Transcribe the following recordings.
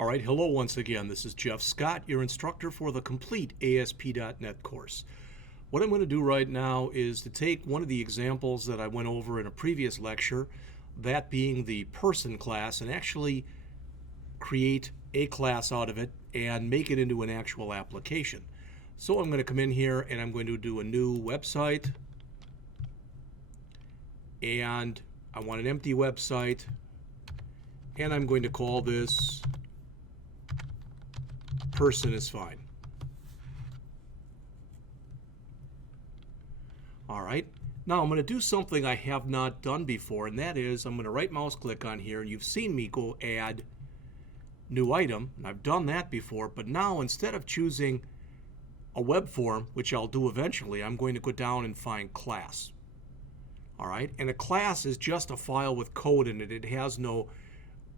All right, hello once again. This is Jeff Scott, your instructor for the complete ASP.NET course. What I'm going to do right now is to take one of the examples that I went over in a previous lecture, that being the person class, and actually create a class out of it and make it into an actual application. So I'm going to come in here and I'm going to do a new website, and I want an empty website, and I'm going to call this person is fine. All right, now I'm going to do something I have not done before, and that is I'm going to right mouse click on here, and you've seen me go add new item, and I've done that before, but now instead of choosing a web form, which I'll do eventually, I'm going to go down and find class. All right, and a class is just a file with code in it. It has no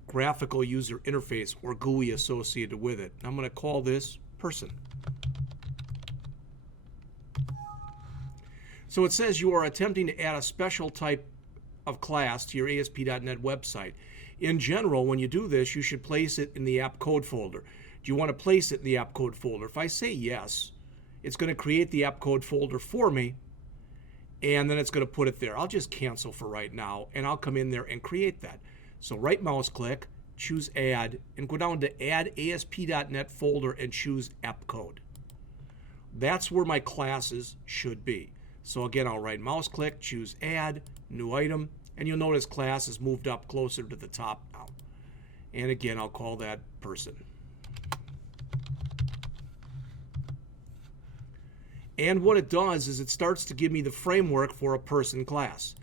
graphical user interface or GUI associated with it. I'm going to call this person. So it says you are attempting to add a special type of class to your ASP.NET website. In general, when you do this, you should place it in the app code folder. Do you want to place it in the app code folder? If I say yes, it's going to create the app code folder for me, and then it's going to put it there. I'll just cancel for right now, and I'll come in there and create that. So right mouse click, choose add, and go down to add ASP.NET folder and choose app code. That's where my classes should be. So again, I'll right mouse click, choose add, new item, and you'll notice class is moved up closer to the top now. And again, I'll call that person. And what it does is it starts to give me the framework for a person class.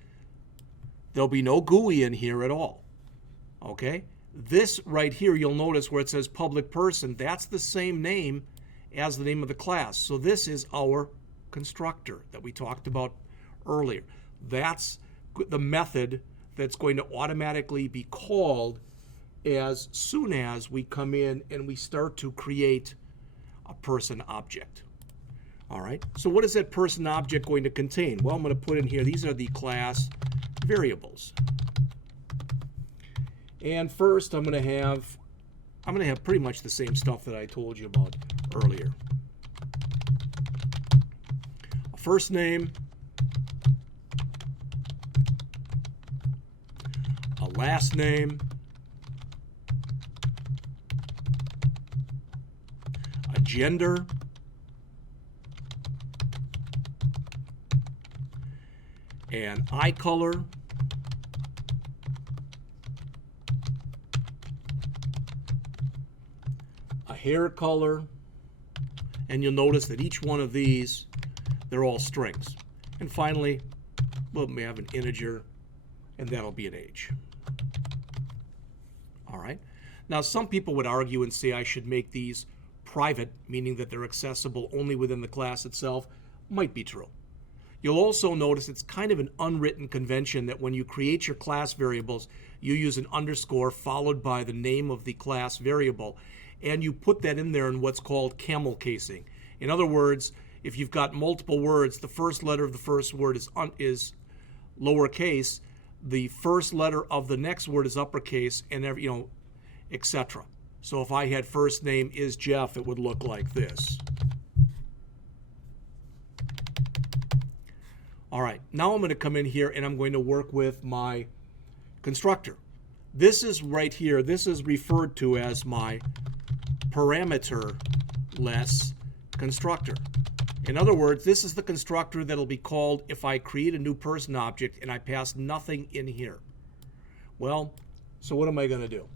There'll be no GUI in here at all. Okay, this right here, you'll notice where it says public person, that's the same name as the name of the class. So this is our constructor that we talked about earlier. That's the method that's going to automatically be called as soon as we come in and we start to create a person object. All right, so what is that person object going to contain? Well, I'm going to put in here, these are the class variables. And first, I'm going to have pretty much the same stuff that I told you about earlier. A first name, a last name, a gender, an eye color, hair color, and you'll notice that each one of these, they're all strings. And finally, we'll have an integer, and that'll be an age. All right. Now, some people would argue and say I should make these private, meaning that they're accessible only within the class itself. Might be true. You'll also notice it's kind of an unwritten convention that when you create your class variables, you use an underscore followed by the name of the class variable, and you put that in there in what's called camel casing. In other words, if you've got multiple words, the first letter of the first word is lowercase, the first letter of the next word is uppercase, and etc. So if I had first name is Jeff, it would look like this. All right, now I'm going to come in here and I'm going to work with my constructor. This is right here, this is referred to as my parameterless constructor. In other words, this is the constructor that'll be called if I create a new person object and I pass nothing in here. Well, so what am I going to do?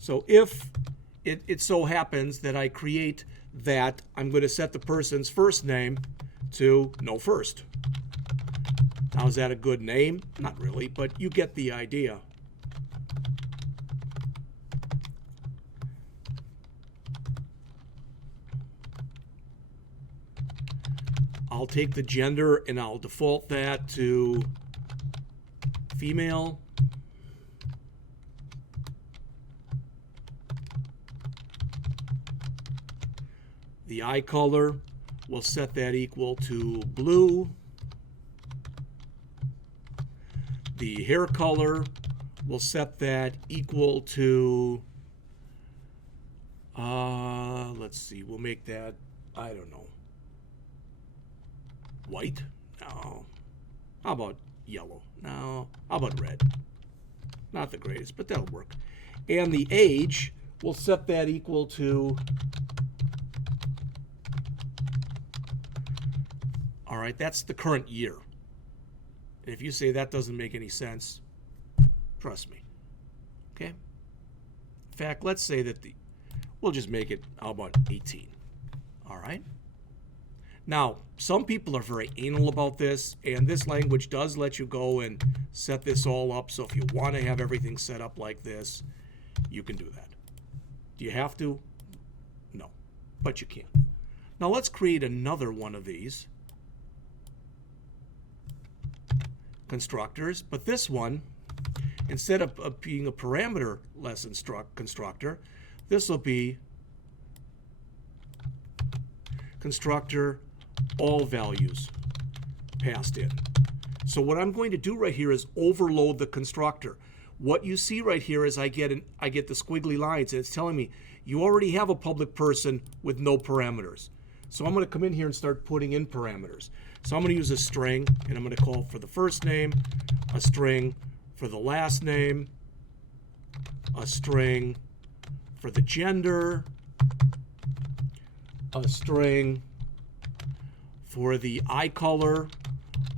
So if it so happens that I create that, I'm going to set the person's first name to no first. Now, is that a good name? Not really, but you get the idea. I'll take the gender and I'll default that to female. The eye color, we'll set that equal to blue. The hair color, we'll set that equal to, let's see, we'll make that, I don't know, white? No. How about yellow? No. How about red? Not the greatest, but that'll work. And the age, we'll set that equal to, all right, that's the current year. And if you say that doesn't make any sense, trust me. Okay? In fact, let's say that we'll just make it, how about 18? All right? Now, some people are very anal about this, and this language does let you go and set this all up. So if you want to have everything set up like this, you can do that. Do you have to? No, but you can. Now let's create another one of these constructors, but this one, instead of being a parameter-less constructor, this will be constructor all values passed in. So what I'm going to do right here is overload the constructor. What you see right here is I get the squiggly lines, and it's telling me you already have a public person with no parameters. So I'm going to come in here and start putting in parameters. So I'm going to use a string, and I'm going to call for the first name, a string for the last name, a string for the gender, a string for the eye color,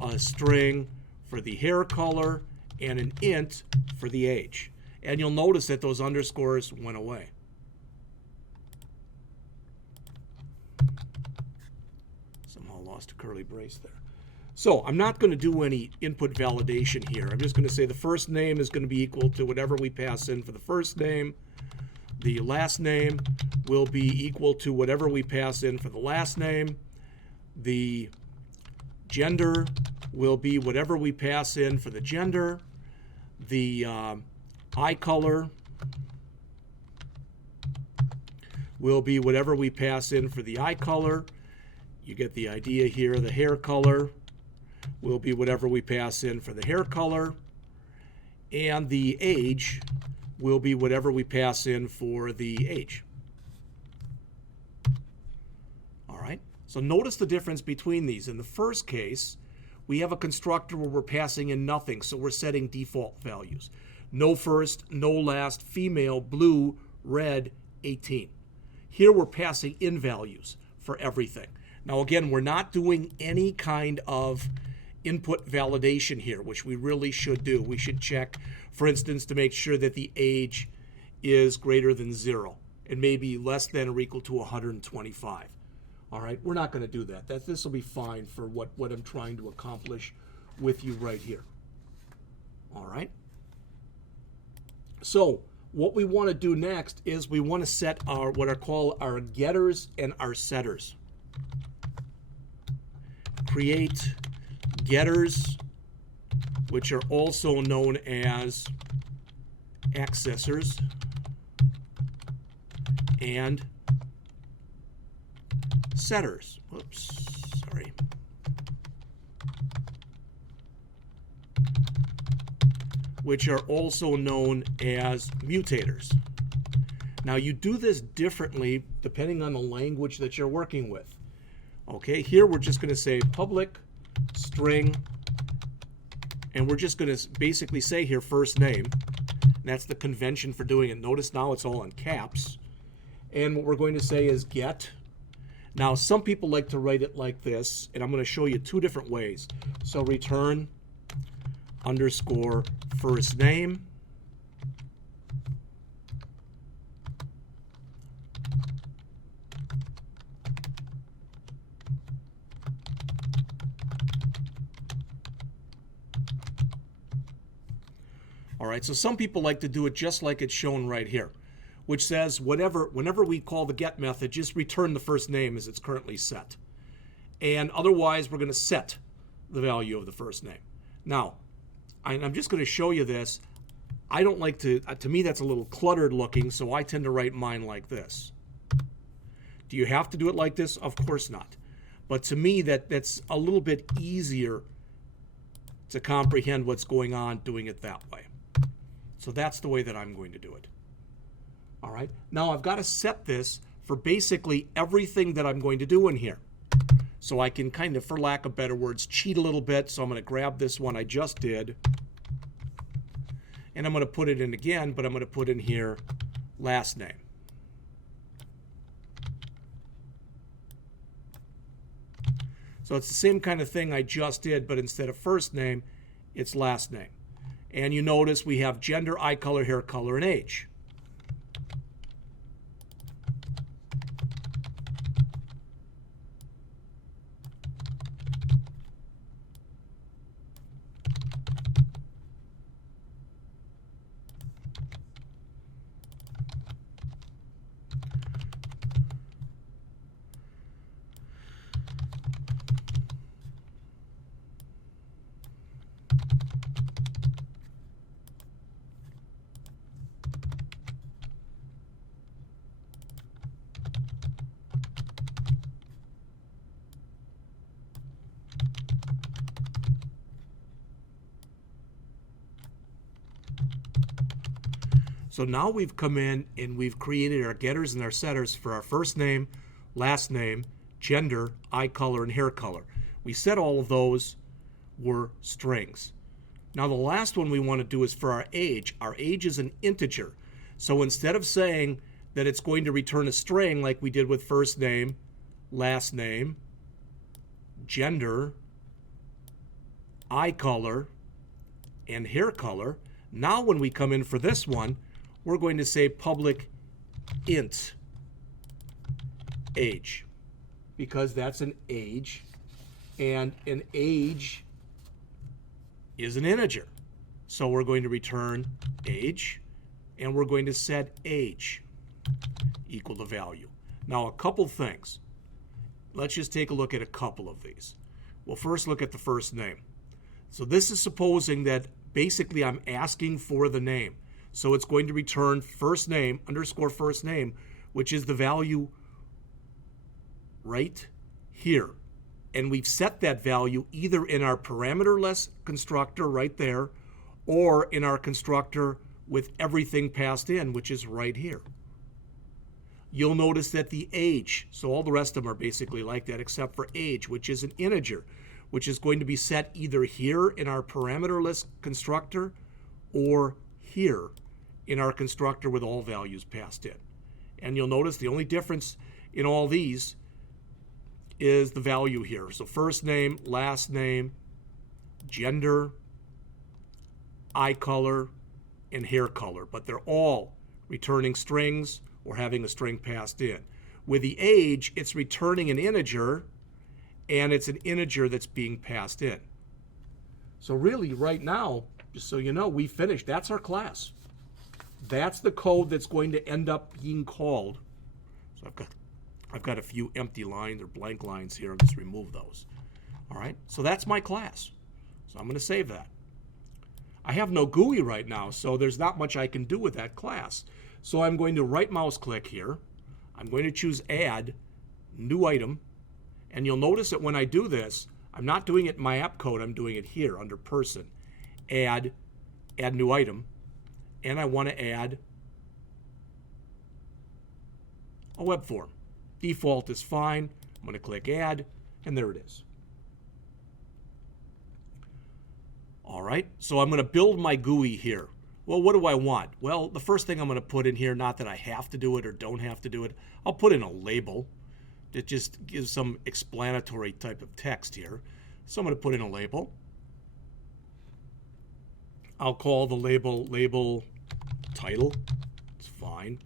a string for the hair color, and an int for the age. And you'll notice that those underscores went away. Somehow lost a curly brace there. So I'm not going to do any input validation here. I'm just going to say the first name is going to be equal to whatever we pass in for the first name. The last name will be equal to whatever we pass in for the last name. The gender will be whatever we pass in for the gender. The eye color will be whatever we pass in for the eye color. You get the idea here. The hair color will be whatever we pass in for the hair color. And the age will be whatever we pass in for the age. All right. So notice the difference between these. In the first case, we have a constructor where we're passing in nothing, so we're setting default values. No first, no last, female, blue, red, 18. Here we're passing in values for everything. Now again, we're not doing any kind of input validation here, which we really should do. We should check, for instance, to make sure that the age is greater than 0 and maybe less than or equal to 125. All right, we're not going to do that. This will be fine for what I'm trying to accomplish with you right here. All right. So what we want to do next is we want to set our what are called our getters and our setters. Create getters, which are also known as accessors, and setters. Whoops, sorry. Which are also known as mutators. Now you do this differently depending on the language that you're working with. Okay, here we're just going to say public string, and we're just going to basically say here first name. That's the convention for doing it. Notice now it's all in caps. And what we're going to say is get. Now some people like to write it like this, and I'm going to show you two different ways. So return underscore first name, all right, so some people like to do it just like it's shown right here, which says whenever we call the get method, just return the first name as it's currently set. And otherwise, we're going to set the value of the first name. Now, I'm just going to show you this. I don't like to me that's a little cluttered looking, so I tend to write mine like this. Do you have to do it like this? Of course not. But to me, that's a little bit easier to comprehend what's going on doing it that way. So that's the way that I'm going to do it. All right. Now I've got to set this for basically everything that I'm going to do in here. So I can kind of, for lack of better words, cheat a little bit. So I'm going to grab this one I just did, and I'm going to put it in again, but I'm going to put in here last name. So it's the same kind of thing I just did, but instead of first name, it's last name. And you notice we have gender, eye color, hair color, and age. So now we've come in and we've created our getters and our setters for our first name, last name, gender, eye color, and hair color. We said all of those were strings. Now the last one we want to do is for our age. Our age is an integer. So instead of saying that it's going to return a string like we did with first name, last name, gender, eye color, and hair color, now when we come in for this one, we're going to say public int age, because that's an age, and an age is an integer. So we're going to return age, and we're going to set age equal to value. Now a couple things. Let's just take a look at a couple of these. We'll first look at the first name. So this is supposing that basically I'm asking for the name. So it's going to return first name underscore first name, which is the value right here. And we've set that value either in our parameterless constructor right there, or in our constructor with everything passed in, which is right here. You'll notice that the age, so all the rest of them are basically like that except for age, which is an integer, which is going to be set either here in our parameterless constructor or here in our constructor with all values passed in. And you'll notice the only difference in all these is the value here. So first name, last name, gender, eye color, and hair color. But they're all returning strings or having a string passed in. With the age, it's returning an integer, and it's an integer that's being passed in. So really, right now, just so you know, we finished. That's our class. That's the code that's going to end up being called. So I've got a few empty lines or blank lines here. I'll just remove those. All right, so that's my class. So I'm going to save that. I have no GUI right now, so there's not much I can do with that class. So I'm going to right mouse click here. I'm going to choose Add, New Item. And you'll notice that when I do this, I'm not doing it in my app code. I'm doing it here under Person. Add New Item. And I want to add a web form. Default is fine. I'm going to click Add, and there it is. All right, so I'm going to build my GUI here. Well, what do I want? Well, the first thing I'm going to put in here, not that I have to do it or don't have to do it, I'll put in a label that just gives some explanatory type of text here. So I'm going to put in a label. I'll call the label title. It's fine.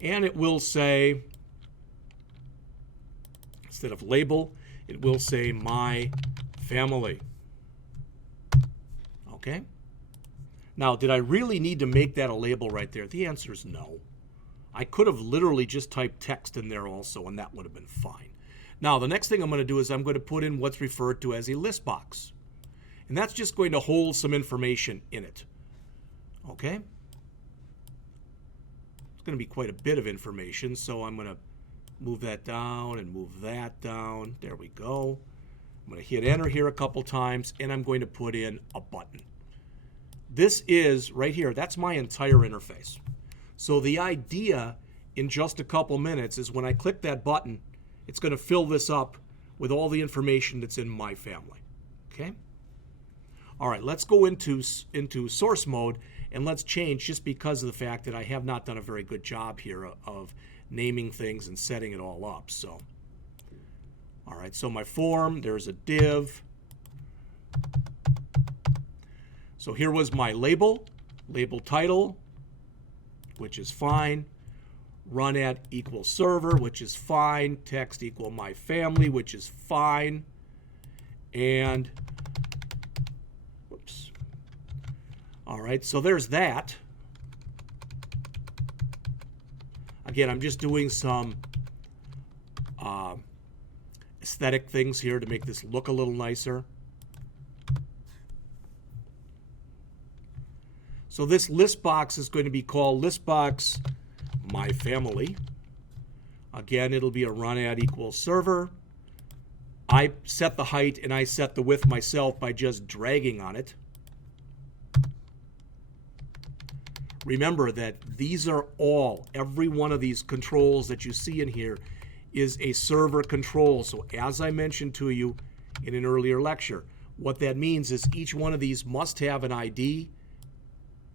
And it will say, instead of label, it will say my family. Okay? Now, did I really need to make that a label right there? The answer is no. I could have literally just typed text in there also, and that would have been fine. Now, the next thing I'm going to do is I'm going to put in what's referred to as a list box. And that's just going to hold some information in it. Okay? It's going to be quite a bit of information, so I'm going to move that down and move that down. There we go. I'm going to hit enter here a couple times, and I'm going to put in a button. This is right here, that's my entire interface. So the idea in just a couple minutes is when I click that button, it's going to fill this up with all the information that's in my family. Okay? All right, let's go into source mode, and let's change, just because of the fact that I have not done a very good job here of naming things and setting it all up. So, all right, so my form, there's a div. So here was my label title, which is fine. Run at equals server, which is fine. Text equal my family, which is fine. And, whoops. All right, so there's that. Again, I'm just doing some aesthetic things here to make this look a little nicer. So this list box is going to be called list box my family. Again, it'll be a run at equals server. I set the height and I set the width myself by just dragging on it. Remember that these are all, every one of these controls that you see in here is a server control. So as I mentioned to you in an earlier lecture, what that means is each one of these must have an ID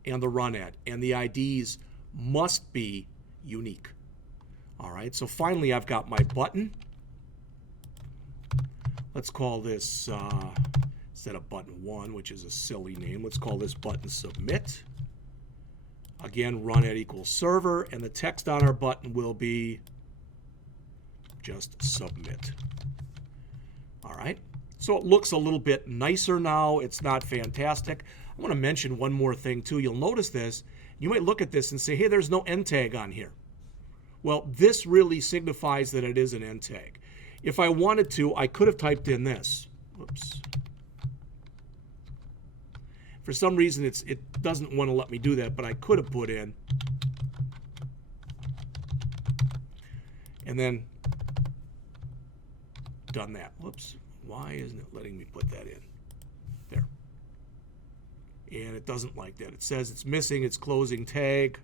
and the run at, and the IDs must be unique. All right, so finally I've got my button. Let's call this, instead of button 1, which is a silly name, let's call this button submit. Again, run at equals server, and the text on our button will be just submit. All right, so it looks a little bit nicer now. It's not fantastic. I want to mention one more thing too. You'll notice this. You might look at this and say, hey, there's no end tag on here. Well, this really signifies that it is an end tag. If I wanted to, I could have typed in this. Whoops. For some reason, it doesn't want to let me do that, but I could have put in, and then done that. Whoops. Why isn't it letting me put that in? There. And it doesn't like that. It says it's missing its closing tag.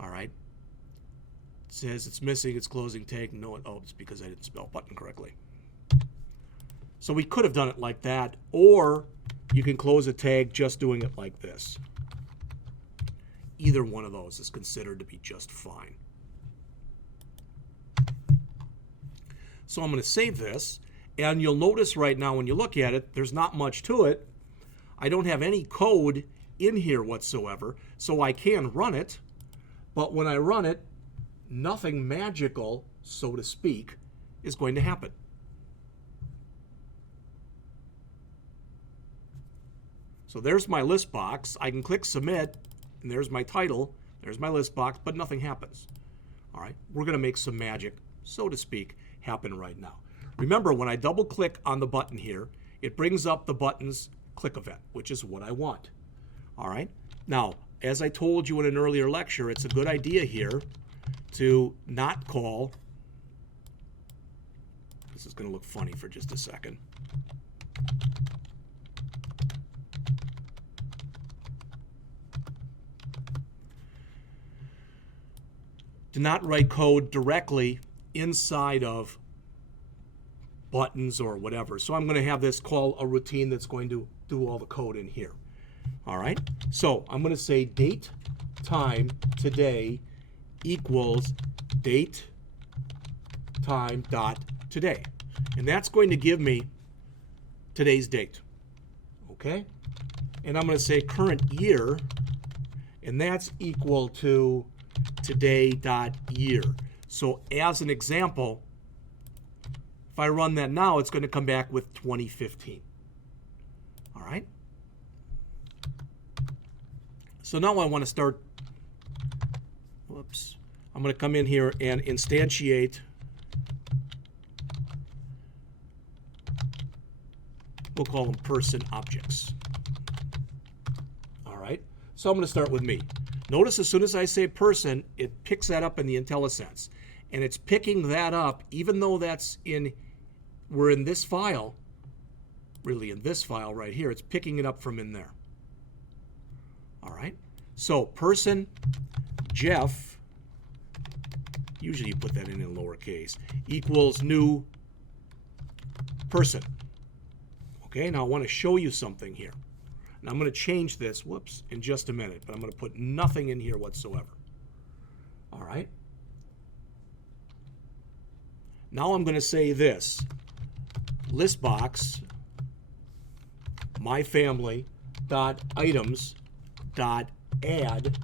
All right. It says it's missing its closing tag. No, it's because I didn't spell button correctly. So we could have done it like that, or you can close a tag just doing it like this. Either one of those is considered to be just fine. So I'm going to save this, and you'll notice right now when you look at it, there's not much to it. I don't have any code in here whatsoever, so I can run it, but when I run it, nothing magical, so to speak, is going to happen. So there's my list box. I can click submit, and there's my title, there's my list box, but nothing happens. All right, we're going to make some magic, so to speak, happen right now. Remember, when I double click on the button here, it brings up the button's click event, which is what I want. All right, now, as I told you in an earlier lecture, it's a good idea here to not call, this is going to look funny for just a second. Do not write code directly inside of buttons or whatever. So I'm going to have this call a routine that's going to do all the code in here. All right. So I'm going to say date time today equals date time dot today. And that's going to give me today's date. Okay. And I'm going to say current year, and that's equal to today.year. So as an example, if I run that now, it's going to come back with 2015. All right? So now I want to start, whoops, I'm going to come in here and instantiate, we'll call them person objects. All right? So I'm going to start with me. Notice as soon as I say person, it picks that up in the IntelliSense. And it's picking that up, even though that's in we're in this file, really in this file right here. It's picking it up from in there. All right. So person Jeff, usually you put that in lowercase, equals new person. Okay, now I want to show you something here. And I'm going to change this, whoops, in just a minute, but I'm going to put nothing in here whatsoever. All right. Now I'm going to say this, list box, myfamily.items.add,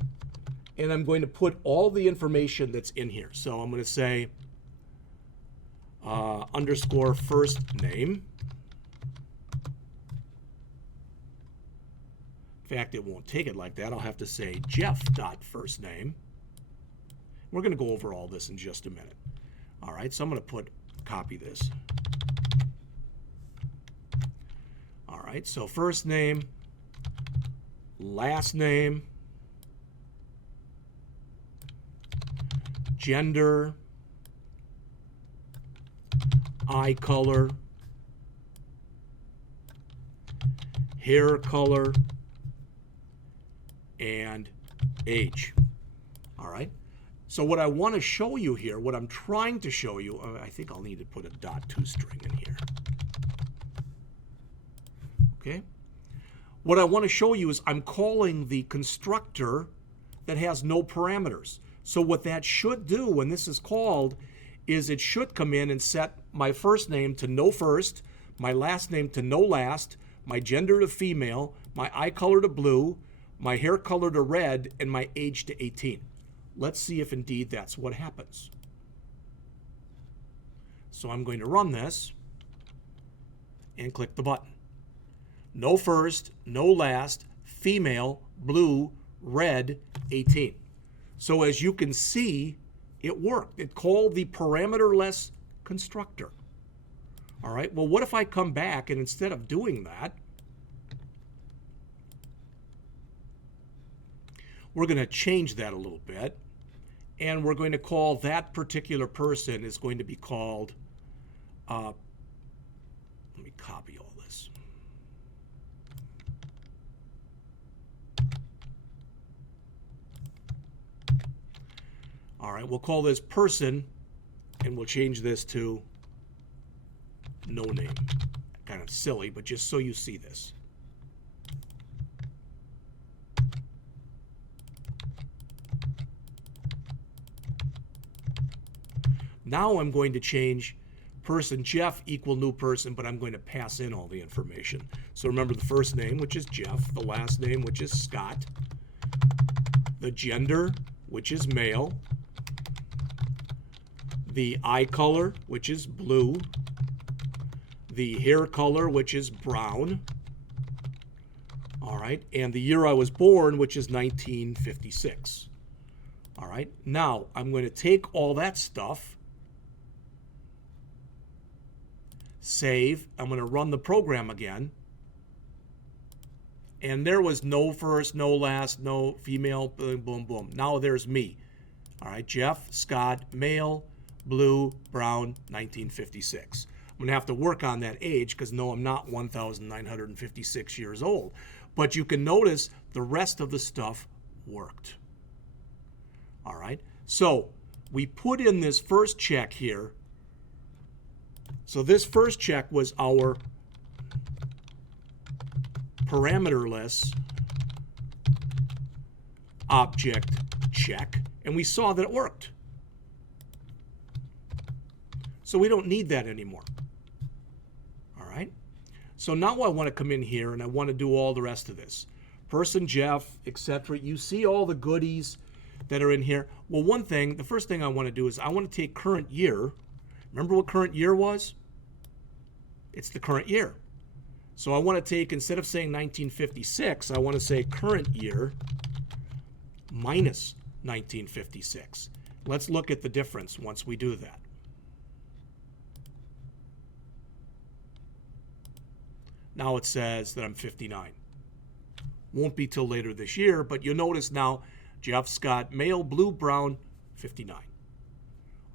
and I'm going to put all the information that's in here. So I'm going to say underscore first name. In fact, it won't take it like that. I'll have to say Jeff.firstname. We're going to go over all this in just a minute. All right, so I'm going to copy this. All right, so first name, last name, gender, eye color, hair color, and age. All right. So what I want to show you here, what I'm trying to show you, I think I'll need to put a .toString in here. Okay. What I want to show you is I'm calling the constructor that has no parameters. So what that should do when this is called is it should come in and set my first name to no first, my last name to no last, my gender to female, my eye color to blue, my hair color to red, and my age to 18. Let's see if indeed that's what happens. So I'm going to run this and click the button. No first, no last, female, blue, red, 18. So as you can see, it worked. It called the parameterless constructor. All right, well, what if I come back and instead of doing that, we're going to change that a little bit, and we're going to call that particular person is going to be called, let me copy all this. All right, we'll call this person, and we'll change this to no name. Kind of silly, but just so you see this. Now I'm going to change person Jeff equal new person, but I'm going to pass in all the information. So remember the first name, which is Jeff, the last name, which is Scott, the gender, which is male, the eye color, which is blue, the hair color, which is brown, all right, and the year I was born, which is 1956. All right, now I'm going to take all that stuff, save, I'm going to run the program again, and there was no first, no last, no female, boom, boom, boom. Now there's me. All right, Jeff, Scott, male, blue, brown, 1956. I'm going to have to work on that age because no, I'm not 1,956 years old. But you can notice the rest of the stuff worked. All right, so we put in this first check here. So this first check was our parameterless object check, and we saw that it worked. So we don't need that anymore. All right. So now I want to come in here and I want to do all the rest of this. Person Jeff, etc. You see all the goodies that are in here. Well, the first thing I want to do is I want to take current year. Remember what current year was? It's the current year. So I want to take, instead of saying 1956, I want to say current year minus 1956. Let's look at the difference once we do that. Now it says that I'm 59. Won't be till later this year, but you'll notice now Jeff, Scott, male, blue, brown, 59.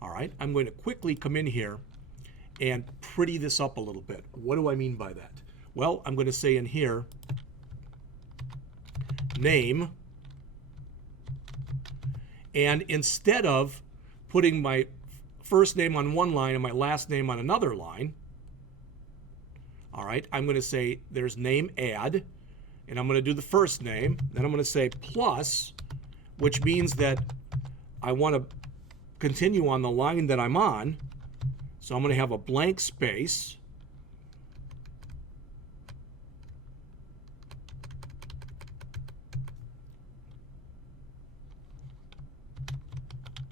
All right, I'm going to quickly come in here and pretty this up a little bit. What do I mean by that? Well, I'm going to say in here, name, and instead of putting my first name on one line and my last name on another line, all right, I'm going to say there's name add, and I'm going to do the first name, then I'm going to say plus, which means that I want to continue on the line that I'm on, so I'm going to have a blank space,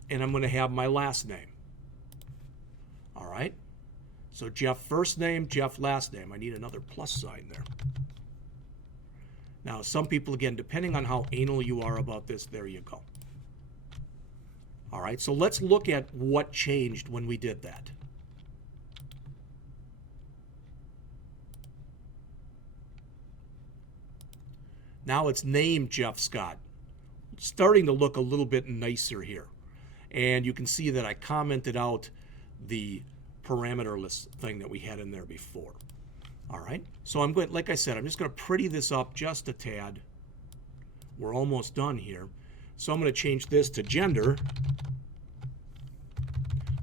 and I'm going to have my last name. All right? So Jeff first name, Jeff last name. I need another plus sign there. Now, some people, again, depending on how anal you are about this, there you go. All right, so let's look at what changed when we did that. Now it's named Jeff Scott. It's starting to look a little bit nicer here. And you can see that I commented out the parameterless thing that we had in there before. All right, so I'm going, like I said, I'm just going to pretty this up just a tad. We're almost done here. So I'm going to change this to gender.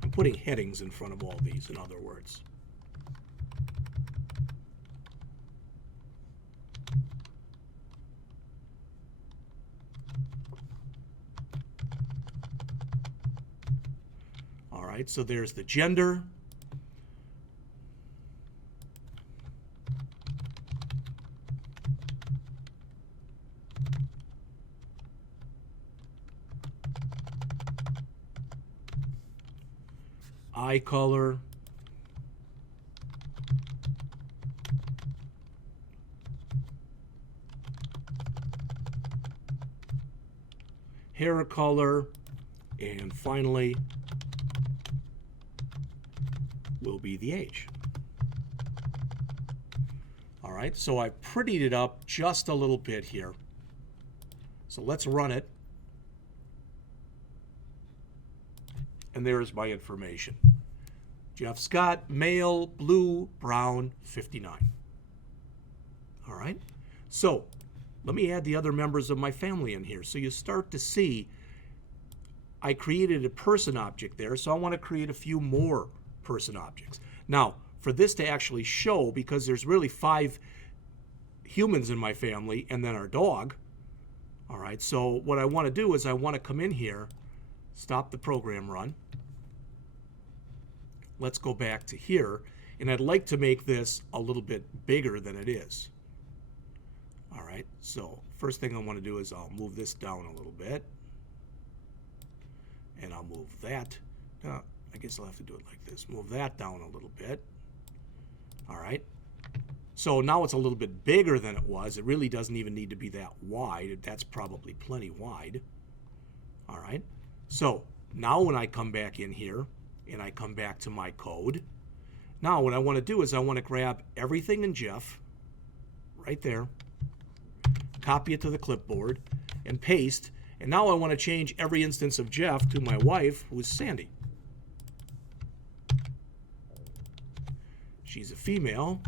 I'm putting headings in front of all these, in other words. All right, so there's the gender. Eye color. Hair color. And finally, will be the age. All right, so I've prettied it up just a little bit here. So let's run it. And there's my information. Jeff Scott, male, blue, brown, 59. All right, so let me add the other members of my family in here. So you start to see I created a person object there, so I want to create a few more person objects. Now, for this to actually show, because there's really 5 humans in my family and then our dog, all right, so what I want to do is I want to come in here, stop the program run. Let's go back to here, and I'd like to make this a little bit bigger than it is. All right, so first thing I want to do is I'll move this down a little bit, and I'll move that. I guess I'll have to do it like this. Move that down a little bit. All right. So now it's a little bit bigger than it was. It really doesn't even need to be that wide. That's probably plenty wide. All right. So now when I come back in here and I come back to my code, now what I want to do is I want to grab everything in Jeff right there, copy it to the clipboard, and paste. And now I want to change every instance of Jeff to my wife, who's Sandy. She's a female.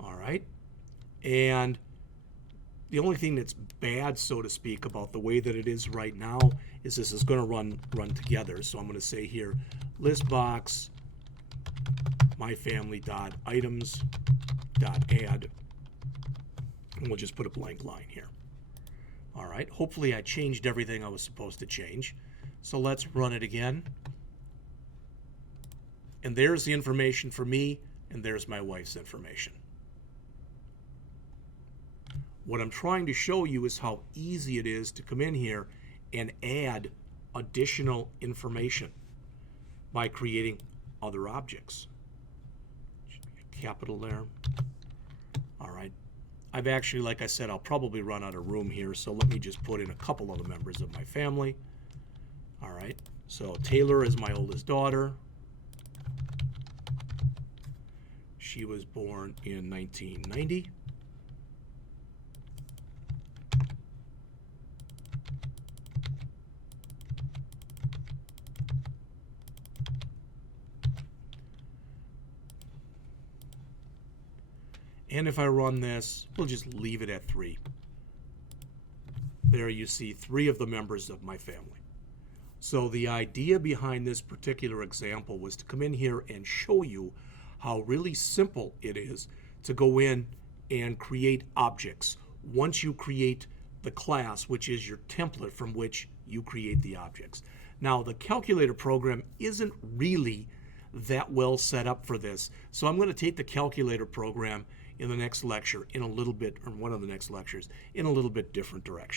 All right. And the only thing that's bad, so to speak, about the way that it is right now is this is going to run together. So I'm going to say here, listbox myfamily.items.add, and we'll just put a blank line here. All right, hopefully I changed everything I was supposed to change. So let's run it again. And there's the information for me, and there's my wife's information. What I'm trying to show you is how easy it is to come in here and add additional information by creating other objects. Should be a capital there. All right. I've actually, like I said, I'll probably run out of room here, so let me just put in a couple of the members of my family. All right. So Taylor is my oldest daughter. She was born in 1990. And if I run this, we'll just leave it at 3. There you see 3 of the members of my family. So the idea behind this particular example was to come in here and show you how really simple it is to go in and create objects once you create the class, which is your template from which you create the objects. Now, the calculator program isn't really that well set up for this, so I'm going to take the calculator program in the next lecture in a little bit, or one of the next lectures, in a little bit different direction.